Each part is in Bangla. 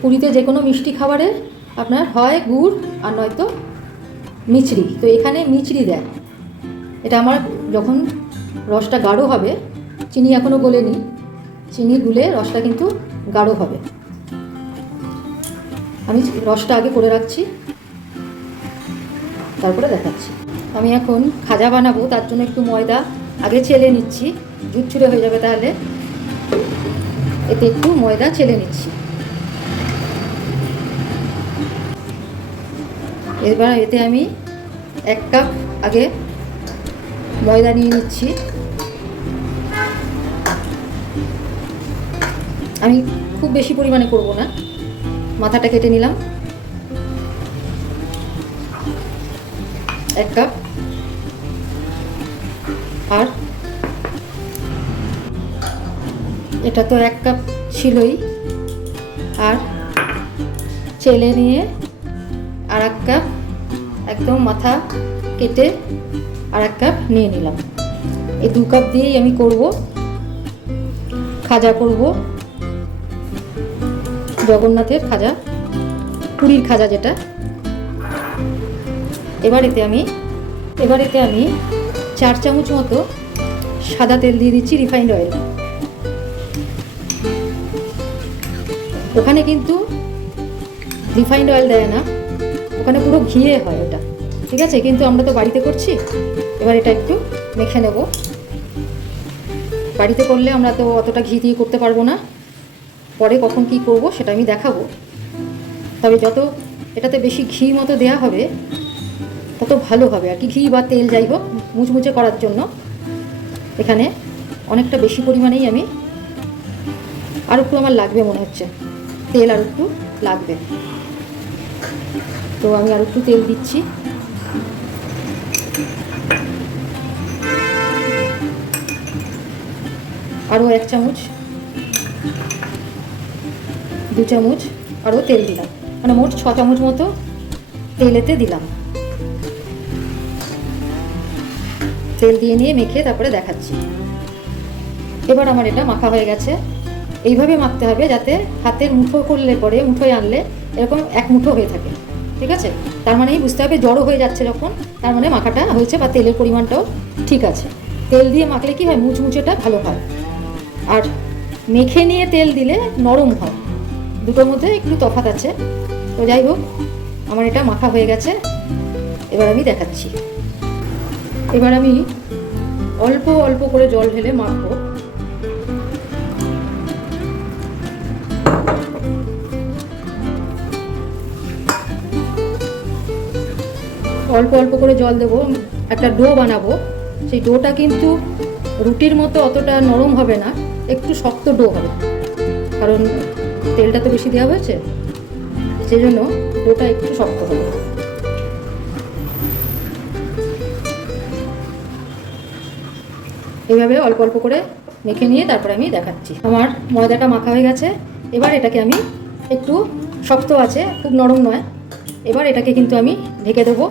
পুরীতে যে কোনো মিষ্টি খাবারে আপনার হয় গুড় আর নয়তো মিচড়ি তো এখানে মিচড়ি দেয়। এটা আমার যখন রসটা গাঢ় হবে, চিনি এখনও গলেনি, চিনি গুলে রসটা কিন্তু গাঢ় হবে। আমি রসটা আগে করে রাখছি, তারপরে দেখাচ্ছি। আমি এখন খাজা বানাবো, তার জন্য একটু ময়দা আগে ছেলে নিচ্ছি জুট ছুড়ে হয়ে যাবে তাহলে। এতে একটু ময়দা ছেলে নিচ্ছি। এবার এতে আমি এক কাপ আগে ময়দা নিয়ে নিচ্ছি। আমি খুব বেশি পরিমাণে করব না। মাথাটা কেটে নিলাম। এক কাপ। আর এটা তো এক কাপ ছিলই। আর চেলে নিয়ে আর এক কাপ একদম মাথা কেটে আর এক কাপ নিয়ে নিলাম। এই দু কাপ দিয়েই আমি করব, খাজা করব। জগন্নাথের খাজা, পুরীর খাজা যেটা। এবার এতে আমি এবার এতে আমি চার চামচ মতো সাদা তেল দিয়ে দিচ্ছি রিফাইন্ড অয়েল। ওখানে কিন্তু রিফাইন্ড অয়েল দেয় না, ওখানে পুরো ঘিয়ে হয় ওটা। ঠিক আছে? কিন্তু আমরা তো বাড়িতে করছি। এবার এটা একটু মেখে নেব। বাড়িতে করলে আমরা তো অতটা ঘি দিয়ে করতে পারব না। পরে কখন কি করব সেটা আমি দেখাবো। তবে যত এটাতে বেশি ঘি মতো দেয়া হবে, তত ভালো হবে। আর কি ঘি বা তেল যাই হোক, মুচমুচে করার জন্য এখানে অনেকটা বেশি পরিমাণেই আমি আর একটু আমার লাগবে মনে হচ্ছে। তেল আর একটু লাগবে। তো আমি আর একটু তেল দিচ্ছি। আরও এক চামচ, দু চামচ আরও তেল দিলাম। মানে মোট ছ চামচ মতো তেলেতে দিলাম। তেল দিয়ে নিয়ে মেখে তারপরে দেখাচ্ছি। এবার আমার এটা মাখা হয়ে গেছে। এইভাবে মাখতে হবে যাতে হাতের মুঠো করলে পরে, মুঠোয় আনলে এরকম এক মুঠো হয়ে থাকে। ঠিক আছে? তার মানেই বুঝতে হবে জড়ো হয়ে যাচ্ছে যখন, তার মানে মাখাটা হয়েছে বা তেলের পরিমাণটাও ঠিক আছে। তেল দিয়ে মাখলে কি হয়? মুচমুচেটা ভালো হয়। আর মেখে নিয়ে তেল দিলে নরম হয়। দুটোর মধ্যে একটু তফাৎ আছে। তো যাই হোক, আমার এটা মাখা হয়ে গেছে। এবার আমি দেখাচ্ছি। এবার আমি অল্প অল্প করে জল ঢেলে মাখবো। অল্প অল্প করে জল দেবো। একটা ডো বানাবো। সেই ডোটা কিন্তু রুটির মতো অতটা নরম হবে না। একটু শক্ত ডো হবে। কারণ তেলটা তো বেশি দেওয়া হয়েছে সেই জন্য ডোটা একটু শক্ত হবে। এইভাবে অল্প অল্প করে মেখে নিয়ে তারপরে আমি দেখাচ্ছি। আমার ময়দাটা মাখা হয়ে গেছে, এবার এটাকে আমি একটু শক্ত আছে, খুব নরম নয়। এবার এটাকে কিন্তু আমি ঢেকে দেবো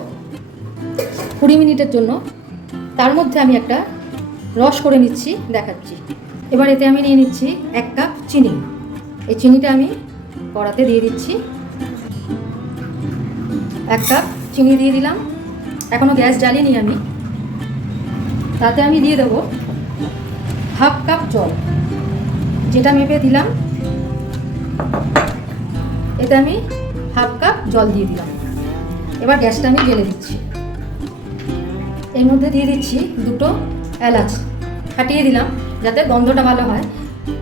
কুড়ি মিনিটের জন্য। তার মধ্যে আমি একটা রস করে নিচ্ছি, দেখাচ্ছি। এবার এতে আমি নিয়ে নিচ্ছি এক কাপ চিনি। এই চিনিটা আমি কড়াতে দিয়ে দিচ্ছি। এক কাপ চিনি দিয়ে দিলাম। এখনও গ্যাস জ্বালিনি আমি। তাতে আমি দিয়ে দেবো হাফ কাপ জল। যেটা মেপে দিলাম, এতে আমি হাফ কাপ জল দিয়ে দিলাম। এবার গ্যাসটা আমি জ্বেলে দিচ্ছি। এর মধ্যে দিয়ে দিচ্ছি দুটো এলাচ। ফাটিয়ে দিলাম। যাতে গন্ধটা ভালো হয়।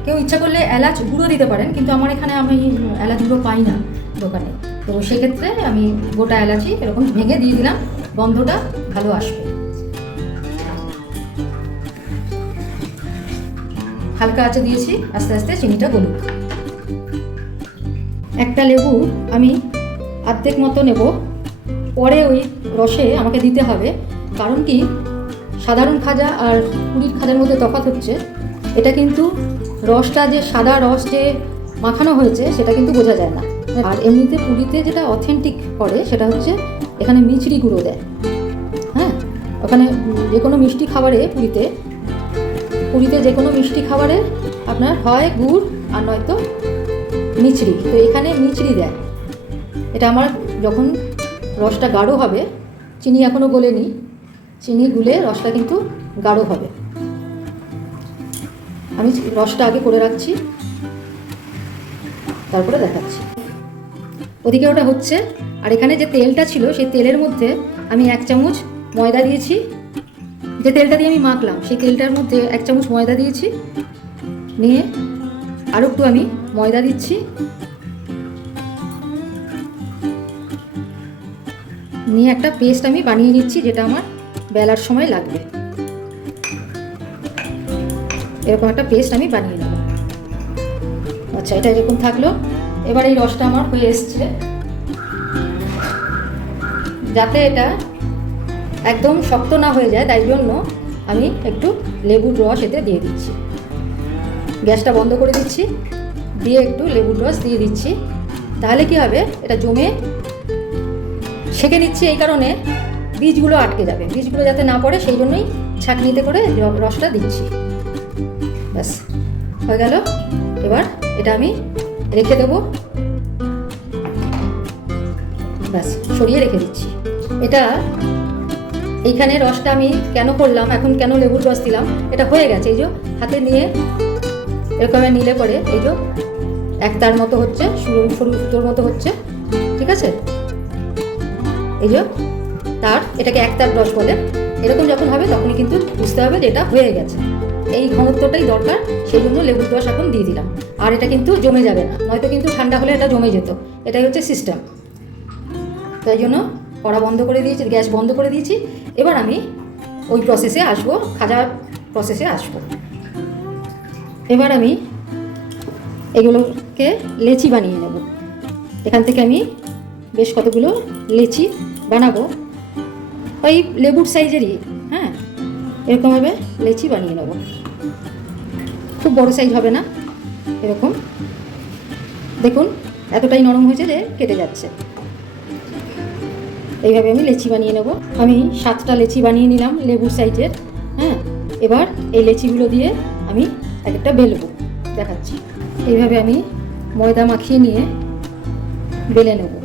কেউ ইচ্ছা করলে এলাচ গুঁড়ো দিতে পারেন, কিন্তু আমার এখানে আমি এলাচ গুঁড়ো পাই না দোকানে। তো সেক্ষেত্রে আমি গোটা এলাচি এরকম ভেঙে দিয়ে দিলাম, গন্ধটা ভালো আসবে। হালকা আঁচে দিয়েছি, আস্তে আস্তে চিনিটা গলুক। একটা লেবু আমি অর্ধেক মতো নেব। পরে ওই রসে আমাকে দিতে হবে, কারণ কি সাধারণ খাজা আর পুরীর খাজার মধ্যে তফাৎ হচ্ছে। এটা কিন্তু রসটা যে সাদা রস যে মাখানো হয়েছে, সেটা কিন্তু বোঝা যায় না। আর এমনিতে পুরীতে যেটা অথেন্টিক করে, সেটা হচ্ছে এখানে মিচড়ি গুঁড়ো দেয়। হ্যাঁ? ওখানে যে কোনো মিষ্টি খাবারে পুরীতে পুরীতে যে কোনো মিষ্টি খাবারে আপনার হয় গুড় আর নয়তো মিচড়ি তো এখানে মিচড়ি দেয়। এটা আমার যখন রসটা গাঢ় হবে, চিনি এখনও গলেনি চিনি গুলে রসটা কিন্তু গাঢ় হবে। আমি রসটা আগে করে রাখছি। তারপরে দেখাচ্ছি। ওদিকে ওটা হচ্ছে। আর এখানে যে তেলটা ছিল, সেই তেলের মধ্যে আমি এক চামচ ময়দা দিয়েছি। যে তেলটা দিয়ে আমি মাখলাম, সেই তেলটার মধ্যে এক চামচ ময়দা দিয়েছি। নিয়ে আরও একটু আমি ময়দা দিচ্ছি। নিয়ে একটা পেস্ট আমি বানিয়ে নিচ্ছি, যেটা আমার বেলার সময় লাগবে। এরকম একটা পেস্ট আমি বানিয়ে নেব। আচ্ছা এটা এরকম থাকল, এবার এই রসটা আমার হয়ে এসছে। যাতে এটা একদম শক্ত না হয়ে যায়, তাই জন্য আমি একটু লেবুর রস এতে দিয়ে দিচ্ছি। গ্যাসটা বন্ধ করে দিচ্ছি, দিয়ে একটু লেবুর রস দিয়ে দিচ্ছি। তাহলে কি হবে, এটা জমে সেঁকে নিচ্ছি এই কারণে। বীজগুলো আটকে যাবে। বীজগুলো যাতে না পড়ে, সেই জন্যই ছাঁকনিতে করে রসটা দিচ্ছি। ব্যাস, হয়ে গেল। এবার এটা আমি রেখে দেবো। ব্যাস, সরিয়ে রেখে দিচ্ছি। এটা এইখানে রসটা আমি কেন করলাম, এখন কেন লেবুর রস দিলাম, এটা হয়ে গেছে। এই যে হাতে নিয়ে এরকম নিলে পরে এই যে এক তার মতো হচ্ছে, সরু সরু সুতোর মতো হচ্ছে, ঠিক আছে? এই যে এটাকে এক তার রস বলে। এরকম যখন হবে, তখনই কিন্তু বুঝতে হবে যে এটা হয়ে গেছে। এই ঘনত্বটাই দরকার, সেই জন্য লেবুর রস এখন দিয়ে দিলাম। আর এটা কিন্তু জমে যাবে না। নয়তো কিন্তু ঠান্ডা হলে এটা জমে যেত। এটাই হচ্ছে সিস্টেম তাই জন্য কড়া বন্ধ করে দিয়েছি, গ্যাস বন্ধ করে দিয়েছি। এবার আমি ওই প্রসেসে আসব, খাজা প্রসেসে আসব। এবার আমি এগুলোকে লেচি বানিয়ে নেব। এখান থেকে আমি বেশ কতগুলো লেচি বানাবো। ওই লেবুর সাইজেরই হ্যাঁ? এরকমভাবে লেচি বানিয়ে নেব। খুব বড় সাইজ হবে না, এরকম। দেখুন, এতটাই নরম হয়েছে যে কেটে যাচ্ছে। এইভাবে আমি লেচি বানিয়ে নেব। আমি সাতটা লেচি বানিয়ে নিলাম লেবুর সাইজের হ্যাঁ? এবার এই লেচিগুলো দিয়ে আমি এক একটা বেলবো, দেখাচ্ছি। এইভাবে আমি ময়দা মাখিয়ে নিয়ে বেলে নেব।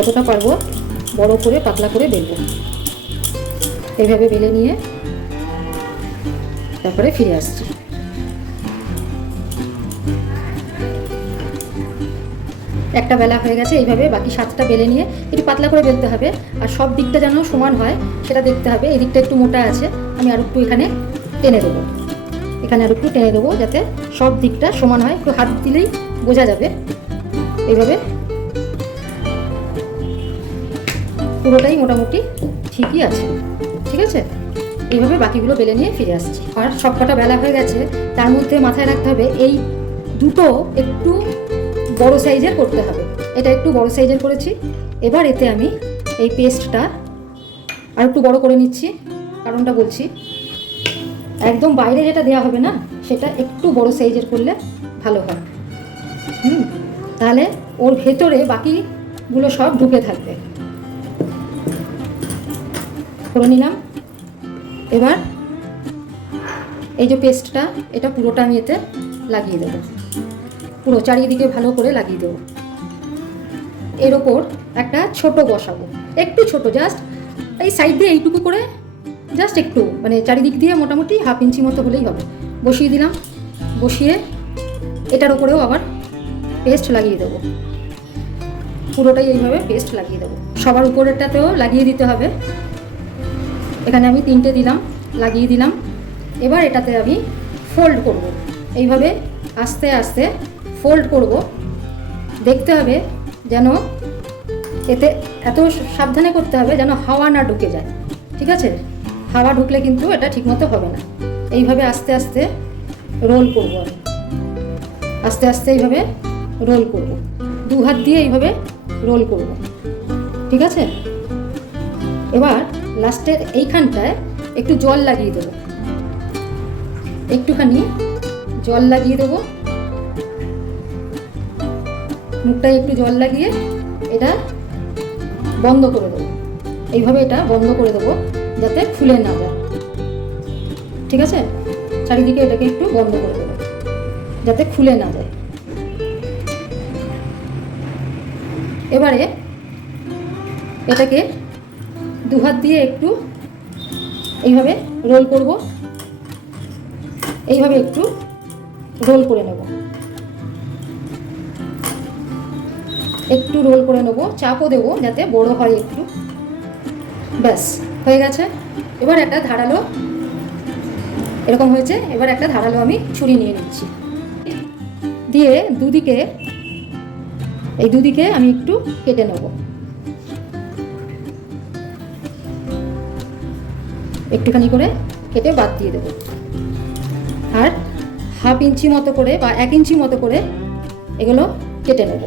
যতটা পারব বড় করে, পাতলা করে বেলবো এইভাবে বেলে নিয়ে তারপরে ফিরে আসছি। একটা বেলা হয়ে গেছে, এইভাবে বাকি সাতটা বেলে নিয়ে একটু পাতলা করে বেলতে হবে। আর সব দিকটা যেন সমান হয়, সেটা দেখতে হবে। এই দিকটা একটু মোটা আছে, আমি আর একটু এখানে টেনে দেবো। এখানে আর একটু টেনে দেবো যাতে সব দিকটা সমান হয়। একটু হাত দিলেই বোঝা যাবে। এইভাবে পুরোটাই মোটামুটি ঠিকই আছে। ঠিক আছে? এইভাবে বাকিগুলো বেলে নিয়ে ফিরে আসছি। আর সব কটা বেলা হয়ে গেছে, তার মধ্যে মাথায় রাখতে হবে এই দুটো একটু বড় সাইজের করতে হবে। এটা একটু বড় সাইজের করেছি। এবার এতে আমি এই পেস্টটা আর একটু বড় করে নিচ্ছি। কারণটা বলছি, একদম বাইরে যেটা দেওয়া হবে না, সেটা একটু বড় সাইজের করলে ভালো হয়। হুম? তাহলে ওর ভেতরে বাকিগুলো সব ঢুকে থাকবে। করে নিলাম। এবার এই যে পেস্টটা, এটা পুরোটা আমি এতে লাগিয়ে দেবো। পুরো চারিদিকে ভালো করে লাগিয়ে দেবো। এর ওপর একটা ছোট বসাবো। একটু ছোট জাস্ট এই সাইড দিয়ে এইটুকু করে জাস্ট একটু মানে চারিদিক দিয়ে মোটামুটি হাফ ইঞ্চি মতো হলেই হবে। বসিয়ে দিলাম। বসিয়ে এটার ওপরেও আবার পেস্ট লাগিয়ে দেবো। পুরোটাই এইভাবে পেস্ট লাগিয়ে দেবো। সবার উপরেরটাতেও লাগিয়ে দিতে হবে। এখানে আমি তিনটে দিলাম, লাগিয়ে দিলাম। এবার এটাতে আমি ফোল্ড করব। এইভাবে আস্তে আস্তে ফোল্ড করব। দেখতে হবে যেন এতে এত সাবধানে করতে হবে যেন হাওয়া না ঢুকে যায়। ঠিক আছে? হাওয়া ঢুকলে কিন্তু এটা ঠিকমতো হবে না। এইভাবে আস্তে আস্তে রোল করব আমি। আস্তে আস্তে এইভাবে রোল করব। দু হাত দিয়ে এইভাবে রোল করব। ঠিক আছে? এবার লাস্টের এইখানটায় একটু জল লাগিয়ে দেবো। একটুখানি জল লাগিয়ে দেবো। মুখটায় একটু জল লাগিয়ে এটা বন্ধ করে দেবো। এইভাবে এটা বন্ধ করে দেবো যাতে ফুলে না যায়। ঠিক আছে? চারিদিকে এটাকে একটু বন্ধ করে দেবো যাতে খুলে না যায়। এবারে এটাকে দু হাত দিয়ে একটু এইভাবে রোল করব। এইভাবে একটু রোল করে নেব। একটু রোল করে নেব, চাপও দেবো যাতে বড় হয় একটু। ব্যাস, হয়ে গেছে। এবার একটা ধারালো, এরকম হয়েছে, এবার একটা ধারালো আমি ছুরি নিয়ে নিচ্ছি। দিয়ে দুদিকে, এই দুদিকে আমি একটু কেটে নেব। একটুখানি করে কেটে বাদ দিয়ে দেবো। আর হাফ ইঞ্চি মতো করে বা এক ইঞ্চি মতো করে এগুলো কেটে নেব।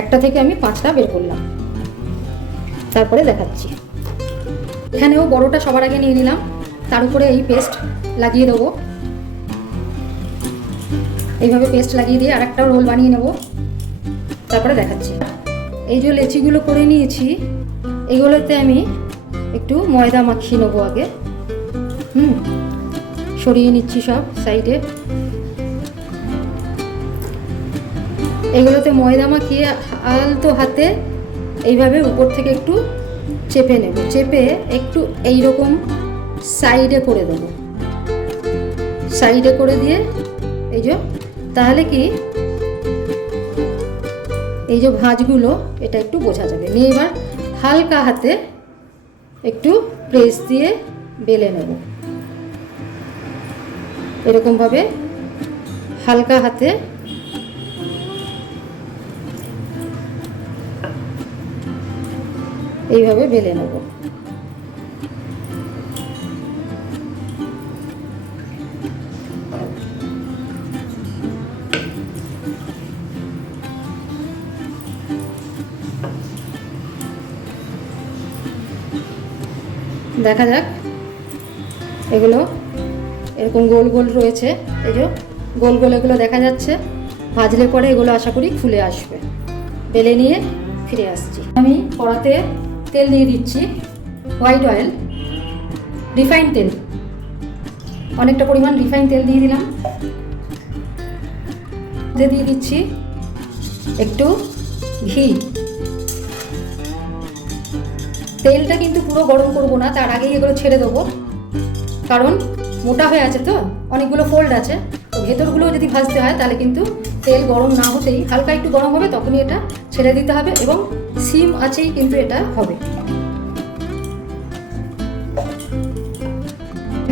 একটা থেকে আমি পাঁচটা বের করলাম। তারপরে দেখাচ্ছি। এখানেও বড়টা সবার আগে নিয়ে নিলাম। তার উপরে এই পেস্ট লাগিয়ে দেবো। এইভাবে পেস্ট লাগিয়ে দিয়ে আরেকটা রোল বানিয়ে নেব। তারপরে দেখাচ্ছি। এই যে লেচিগুলো করে নিয়েছি, এগুলোতে আমি একটু ময়দা মাখিয়ে নেব আগে। হুম, সরিয়ে নিচ্ছি সব সাইডে। এগুলোতে ময়দা মাখিয়ে আলতো হাতে এইভাবে উপর থেকে একটু চেপে নেব। চেপে একটু এই রকম সাইডে করে দেবো। সাইডে করে দিয়ে, এই যে, তাহলে কি এই যে ভাঁজগুলো, এটা একটু বোঝা যাবে। নিয়ে এবার হালকা হাতে একটু প্রেস দিয়ে বেলে নেব। এরকমভাবে হালকা হাতে এইভাবে বেলে নেব। দেখা যাক। এগুলো এরকম গোল গোল রয়েছে। এই যে গোল গোল এগুলো দেখা যাচ্ছে। ভাজলে পরে এগুলো আশা করি ফুলে আসবে। বেলে নিয়ে ফিরে আসছি। আমি কড়াতে তেল দিয়ে দিচ্ছি হোয়াইট অয়েল, রিফাইন তেল। অনেকটা পরিমাণ রিফাইন তেল দিয়ে দিলাম। দিয়ে দিয়ে দিচ্ছি একটু ঘি। তেলটা কিন্তু পুরো গরম করব না, তার আগেই এগুলো ছেড়ে দেবো। কারণ মোটা হয়ে আছে তো, অনেকগুলো ফোল্ড আছে। তো ভেতরগুলো যদি ভাজতে হয়, তাহলে কিন্তু তেল গরম না হতেই হালকা একটু গরম হবে, তখনই এটা ছেড়ে দিতে হবে এবং সিম আছেই কিন্তু এটা হবে।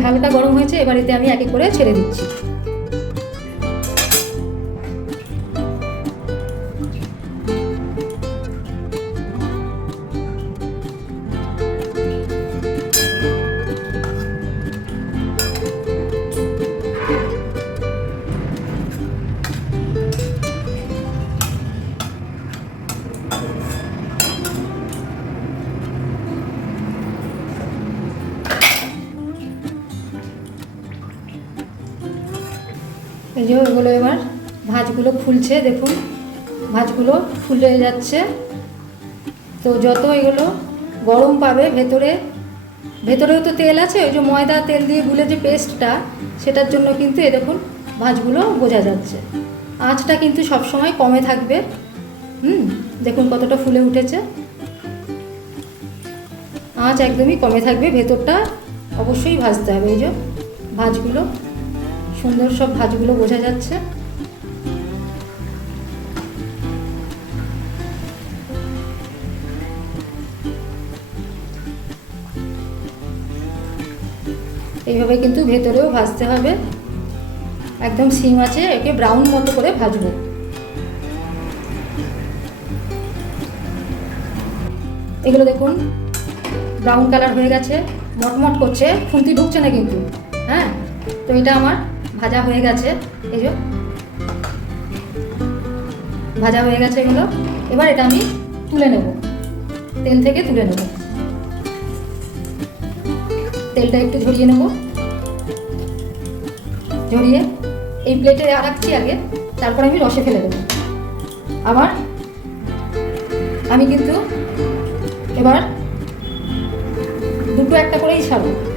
হালকা গরম হয়েছে, এবার এতে আমি এক এক করে ছেড়ে দিচ্ছি। ওগুলো এবার। ভাঁজগুলো খুলছে দেখুন। ভাঁজগুলো ফুলে যাচ্ছে। তো যত এগুলো গরম পাবে ভেতরে, ভেতরেও তো তেল আছে, ওই যে ময়দা তেল দিয়ে গুলে যে পেস্টটা, সেটার জন্য কিন্তু এ দেখুন ভাঁজগুলো বোঝা যাচ্ছে। আঁচটা কিন্তু সবসময় কমে থাকবে। হুম, দেখুন কতটা ফুলে উঠেছে। আঁচ একদমই কমে থাকবে, ভেতরটা অবশ্যই ভাজতে হবে। এই যে ভাঁজগুলো সুন্দর সব ভাজগুলো বোঝা যাচ্ছে। এইভাবে কিন্তু ভেতরেও ভাজতে হবে। একদম সিম আছে, একে ব্রাউন মতো করে ভাজবো। এগুলো দেখুন ব্রাউন কালার হয়ে গেছে, মটমট করছে, খুন্তি ঢুকছে না কিন্তু হ্যাঁ? তো এটা আমার ভাজা হয়ে গেছে। এই যে। ভাজা হয়ে গেছে এগুলো। এবার এটা আমি তুলে নেব। তেল থেকে তুলে নেব। তেলটা একটু ঝরিয়ে নেব। ঝরিয়ে এই প্লেটে রাখছি আগে। তারপর আমি রসে ফেলে দেবো। আবার আমি কিন্তু এবার দুটো একটা করেই ছাড়বো।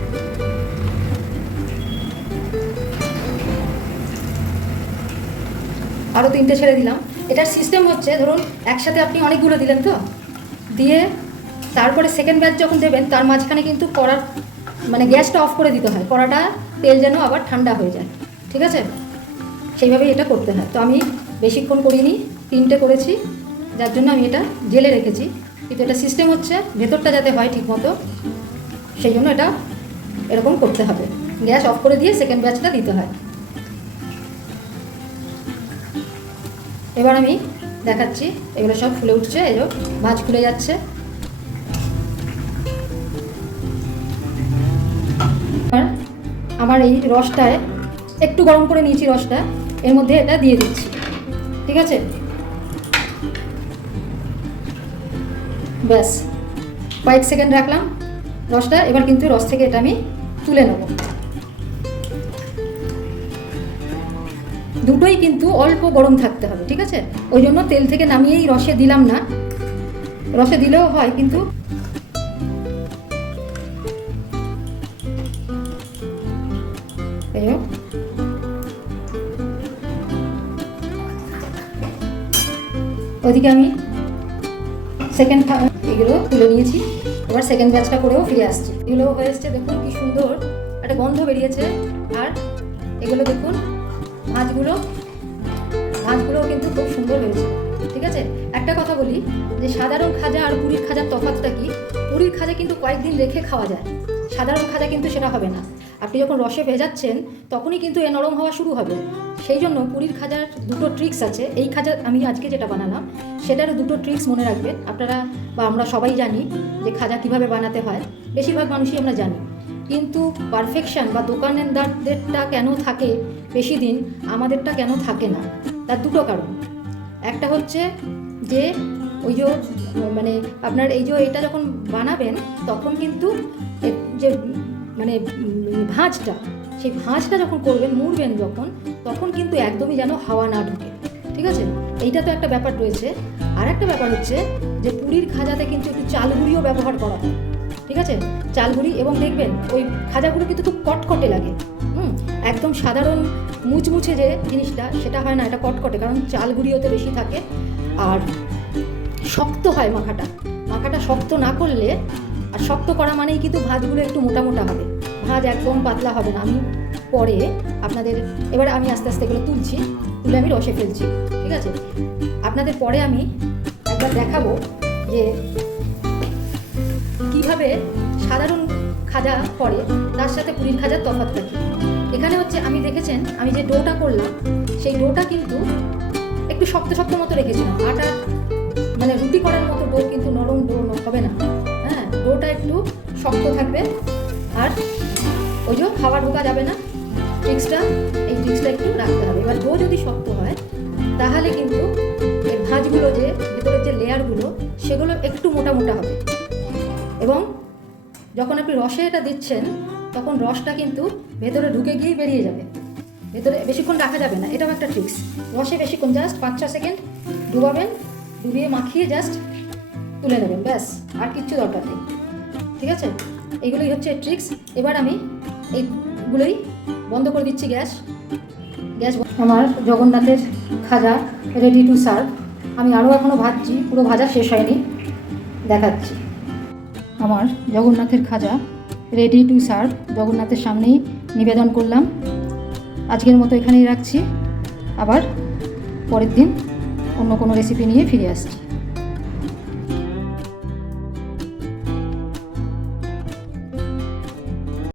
আরও তিনটে ছেড়ে দিলাম। এটার সিস্টেম হচ্ছে, ধরুন, একসাথে আপনি অনেকগুলো দিলেন তো? দিয়ে তারপরে সেকেন্ড ব্যাচ যখন দেবেন, তার মাঝখানে কিন্তু কড়ার মানে গ্যাসটা অফ করে দিতে হয়। কড়াটা তেল যেন আবার ঠান্ডা হয়ে যায়। ঠিক আছে? সেইভাবেই এটা করতে হয়। তো আমি বেশিক্ষণ করিনি, তিনটে করেছি, যার জন্য আমি এটা জেলে রেখেছি। কিন্তু এটা সিস্টেম হচ্ছে, ভেতরটা যাতে হয় ঠিকমতো, সেই জন্য এটা এরকম করতে হবে। গ্যাস অফ করে দিয়ে সেকেন্ড ব্যাচটা দিতে হয়। এবার আমি দেখাচ্ছি, এগুলো সব ফুলে উঠছে, এই মাছ ফুলে যাচ্ছে। আমার এই রসটায় একটু গরম করে নিয়েছি রসটা, এর মধ্যে এটা দিয়ে দিচ্ছি, ঠিক আছে? ব্যাস, কয়েক সেকেন্ড রাখলাম রসটা, এবার কিন্তু রস থেকে এটা আমি তুলে নেব। দুটোই কিন্তু অল্প গরম থাকতে হবে, ঠিক আছে? ওই জন্য তেল থেকে নামিয়েই রসে দিলাম না। রসে দিলেও হয়, কিন্তু যে। আমি সেকেন্ড এগুলো তুলে নিয়েছি। এবার সেকেন্ড ব্যাচটা করেও ফিরে আসছি। এগুলো হয়ে এসছে, দেখুন কি সুন্দর। একটা গন্ধ বেরিয়েছে। আর এগুলো দেখুন মাছগুলো মাছগুলোও কিন্তু খুব সুন্দর হয়েছে। ঠিক আছে? একটা কথা বলি, যে সাধারণ খাজা আর পুরীর খাজার তফাৎটা কি? পুরীর খাজা কিন্তু কয়েকদিন রেখে খাওয়া যায়। সাধারণ খাজা কিন্তু সেটা হবে না। আপনি যখন রসে ভেজাচ্ছেন, তখনই কিন্তু এ নরম হওয়া শুরু হবে। সেই জন্য পুরীর খাজার দুটো ট্রিক্স আছে। এই খাজা আমি আজকে যেটা বানালাম, সেটারও দুটো ট্রিক্স মনে রাখবেন। আপনারা বা আমরা সবাই জানি যে খাজা কীভাবে বানাতে হয়। বেশিরভাগ মানুষই আমরা জানি। কিন্তু পারফেকশন বা দোকানদারদেরটা কেন থাকে? বেশি দিন আমাদেরটা কেন থাকে না? তার দুটো কারণ। একটা হচ্ছে যে ওই যে মানে আপনার এই যে এটা যখন বানাবেন, তখন কিন্তু যে মানে ভাঁজটা, সেই ভাঁজটা যখন করবেন, মুড়বেন যখন, তখন কিন্তু একদমই যেন হাওয়া না ঢোকে। ঠিক আছে? এইটা তো একটা ব্যাপার রয়েছে। আর একটা ব্যাপার হচ্ছে যে পুরীর খাজাতে কিন্তু একটু চালগুড়িও ব্যবহার করা হয়। ঠিক আছে? চালগুড়ি এবং দেখবেন ওই খাজাগুলো কিন্তু খুব কটকটে লাগে। একদম সাধারণ মুচমুচে যে জিনিসটা, সেটা হয় না, এটা কটকটে, কারণ চালগুড়িওতে বেশি থাকে। আর শক্ত হয় মাখাটা। মাখাটা শক্ত না করলে, আর শক্ত করা মানেই কিন্তু ভাতগুলো একটু মোটা মোটা হবে। ভাত একদম পাতলা হবে না। আমি পরে আপনাদের, এবার আমি আস্তে আস্তে এগুলো তুলছি, তুলে আমি রসে ফেলছি, ঠিক আছে? আপনাদের পরে আমি একবার দেখাবো যে কীভাবে সাধারণ খাজা করে, তার সাথে পুরীর খাজার তফাৎটা কি। এখানে হচ্ছে আমি দেখেছেন, আমি যে ডোটা করলাম, সেই ডোটা কিন্তু একটু শক্ত শক্ত মতো রেখেছিলাম। আটা মানে রুটি করার মতো ডো কিন্তু নরম ডো হবে না। হ্যাঁ ডোটা একটু শক্ত থাকবে। আর ওই যে খাবার ঢোকা যাবে না ট্রিক্সটা এই ট্রিক্সটা একটু রাখতে হবে। এবার ডো যদি শক্ত হয়, তাহলে কিন্তু এর ভাঁজগুলো যে, ভেতরের যে লেয়ারগুলো, সেগুলো একটু মোটা মোটা হবে। এবং যখন আপনি রসে এটা দিচ্ছেন তখন রসটা কিন্তু ভেতরে ঢুকে গিয়েই বেরিয়ে যাবে। ভেতরে বেশিক্ষণ রাখা যাবে না, এটাও একটা ট্রিক্স রসে বেশিক্ষণ জাস্ট পাঁচ ছ সেকেন্ড ডুবাবেন, ডুবিয়ে মাখিয়ে জাস্ট তুলে নেবেন, ব্যাস, আর কিচ্ছু দরকার নেই। ঠিক আছে? এগুলোই হচ্ছে ট্রিক্স এবার আমি এইগুলোই বন্ধ করে দিচ্ছি গ্যাস। গ্যাস আমার জগন্নাথের খাজা রেডি টু সার্ভ আমি আরও এখনও ভাজছি, পুরো ভাজা শেষ হয়নি। দেখাচ্ছি। আমার জগন্নাথের খাজা রেডি টু সার্ভ জগন্নাথের সামনেই নিবেদন করলাম। আজকের মতো এখানেই রাখছি। আবার পরের দিন অন্য কোনো রেসিপি নিয়ে ফিরে আসছি।